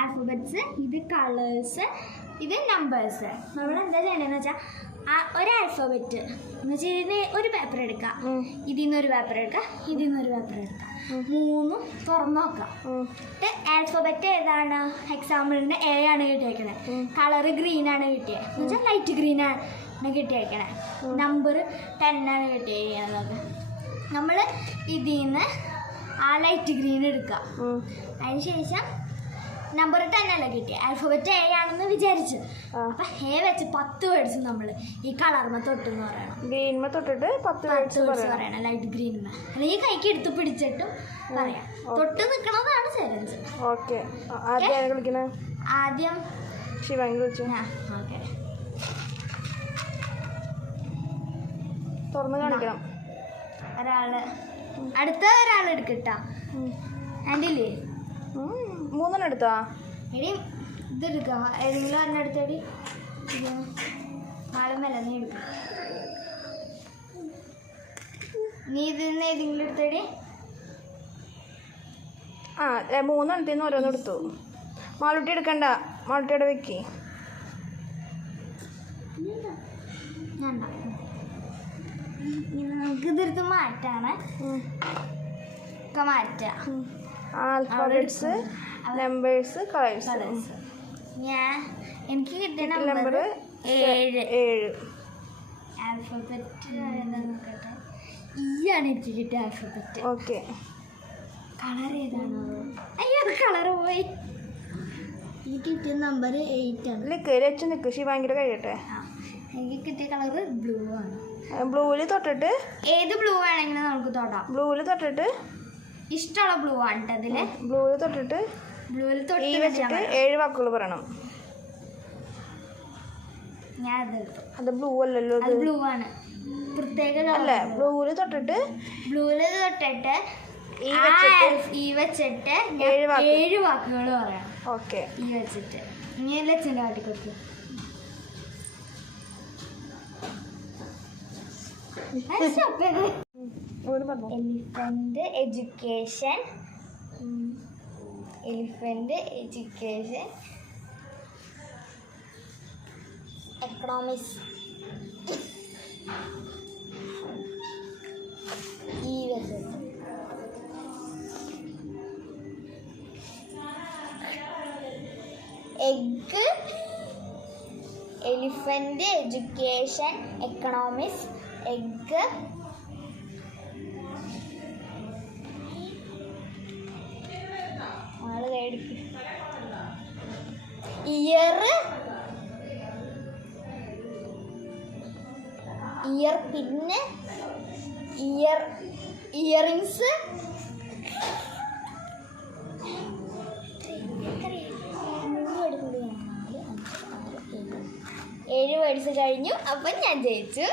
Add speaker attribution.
Speaker 1: Alphabets ഇത് colours ഇത് numbers നമ്മൾ എന്താ ചെയ്യണമെന്ന് വെച്ചാൽ ആ ഒരു ആൽഫബറ്റ് എന്ന് വെച്ചാൽ ഇതിന് ഒരു പേപ്പർ എടുക്കാം. ഇതിൽ നിന്ന് ഒരു പേപ്പർ എടുക്കാം ഇതിൽ നിന്ന് ഒരു പേപ്പർ എടുക്കാം. മൂന്നും തുറന്നു നോക്കാം. എന്നിട്ട് ആൽഫബറ്റ് ഏതാണ്? എക്സാമ്പിളിന് എ ആണ് കിട്ടിയേക്കണത് കളർ ഗ്രീൻ ആണ് കിട്ടിയത് എന്ന് വെച്ചാൽ ലൈറ്റ് ഗ്രീൻ ആണ് കിട്ടിയേക്കണേ. നമ്പർ ടെൻ ആണ് കിട്ടിയിരിക്കുന്നത് നമ്മൾ ഇതിൽ നിന്ന് ആ ലൈറ്റ് ഗ്രീൻ എടുക്കുക
Speaker 2: അതിന്
Speaker 1: അതിനുശേഷം നമ്പർ ടെൻ കിട്ടി ആൽഫബറ്റ് എ ആണെന്ന് വിചാരിച്ചു. അപ്പൊ ഹേ വെച്ച് പത്ത് വേർഡ്സ് നമ്മൾ ഈ കളർമ തൊട്ടെന്ന് പറയണം.
Speaker 2: ഗ്രീൻമ തൊട്ടിട്ട് പത്ത് വേർഡ്സ് പറയണം.
Speaker 1: ലൈറ്റ് ഗ്രീൻമ അല്ലെങ്കിൽ കൈക്ക് എടുത്ത് പിടിച്ചിട്ടും പറയാം. തൊട്ട് നിൽക്കണതാണ് ചലഞ്ച്
Speaker 2: ഓക്കെ. ആദ്യം ആരെ വിളിക്കണേ?
Speaker 1: ആദ്യം
Speaker 2: ശിവാനി വിളിച്ചു.
Speaker 1: ഞാൻ ഓക്കെ.
Speaker 2: തുറന്ന് കാണിക്കണം.
Speaker 1: ഒരാൾ. അടുത്ത ഒരാൾ എടുക്കട്ടാ
Speaker 2: ഉം. മൂന്നെണ്ണം എടുത്താ
Speaker 1: എടി ഇത് എടുക്കാം ഏതെങ്കിലും ഒരെണ്ണം എടുത്തടി. നാളെ നീ എടുക്കാം. നീ ഇതിൽ നിന്ന് ഏതെങ്കിലും എടുത്തടി?
Speaker 2: ആ മൂന്നെണ്ണത്തിൽ നിന്ന് ഓരോന്ന് എടുത്തു. മാളുട്ടി എടുക്കണ്ട. മാളുട്ടിയുടെ വെക്കി.
Speaker 1: ഞാൻ നമുക്ക് മാറ്റാണ്. ഒക്കെ മാറ്റാം.
Speaker 2: ആൽഫബറ്റ്സ് നമ്പേഴ്സ് കളേഴ്സ്
Speaker 1: ഞാൻ എനിക്ക് കിട്ടിയ
Speaker 2: നമ്പർ
Speaker 1: ഏഴ്.
Speaker 2: ഏഴ്.
Speaker 1: ആൽഫബറ്റ് നോക്കട്ടെ ഈ ആണ് എനിക്ക് കിട്ടിയ ആൽഫബറ്റ്
Speaker 2: ഓക്കെ
Speaker 1: കളർ ഏതാണോ? അയ്യോ കളർ പോയി. എനിക്ക് കിട്ടിയ നമ്പർ എയ്റ്റ് ആണ്.
Speaker 2: നിൽക്ക് ലച്ചു നിൽക്ക് ശിവാങ്കിയുടെ കഴിയട്ടെ.
Speaker 1: ആ, എനിക്ക് കിട്ടിയ കളർ ബ്ലൂ ആണ്.
Speaker 2: ബ്ലൂവിൽ തൊട്ടിട്ട്
Speaker 1: ഏത് ബ്ലൂ ആണെങ്കിലും നമുക്ക് തൊടാം.
Speaker 2: ബ്ലൂവിൽ തൊട്ടിട്ട്
Speaker 1: ഇഷ്ടമുള്ള ബ്ലൂ ആണ് ഇതിൽ.
Speaker 2: ബ്ലൂവിൽ തൊട്ടിട്ട്
Speaker 1: ബ്ലൂവിൽ
Speaker 2: ഈ
Speaker 1: തൊട്ട്
Speaker 2: ഏഴ് വാക്കുകൾ പറയണം.
Speaker 1: ഞാൻ അത്
Speaker 2: അത് ബ്ലൂ അല്ലല്ലോ
Speaker 1: അത്
Speaker 2: ഇത്.
Speaker 1: ബ്ലൂ ആണ്. പ്രത്യേക
Speaker 2: അല്ല ബ്ലൂവിൽ തൊട്ടിട്ട്
Speaker 1: ബ്ലൂവിൽ തൊട്ടിട്ട്
Speaker 2: ഈ
Speaker 1: ആ
Speaker 2: വെച്ചിട്ട്
Speaker 1: alph- ഈ വെച്ചിട്ട് ഞാൻ
Speaker 2: ഏഴ് വാക്ക്.
Speaker 1: ഏഴ് വാക്കുകൾ പറയാം.
Speaker 2: ഓക്കെ.
Speaker 1: ഈ വെച്ചിട്ട്. ഇനി ലച്ചന്റെ കാട്ടിക്കൊടുക്കും elephant education elephant education economics ഈ വെച്ചിട്ട് egg elephant education economics egg ear പിന്നെ ഇയർ ഇയറിങ്സ്. ഏഴ് വേർഡ്സ് കഴിഞ്ഞു അപ്പം ഞാൻ ജയിച്ചു.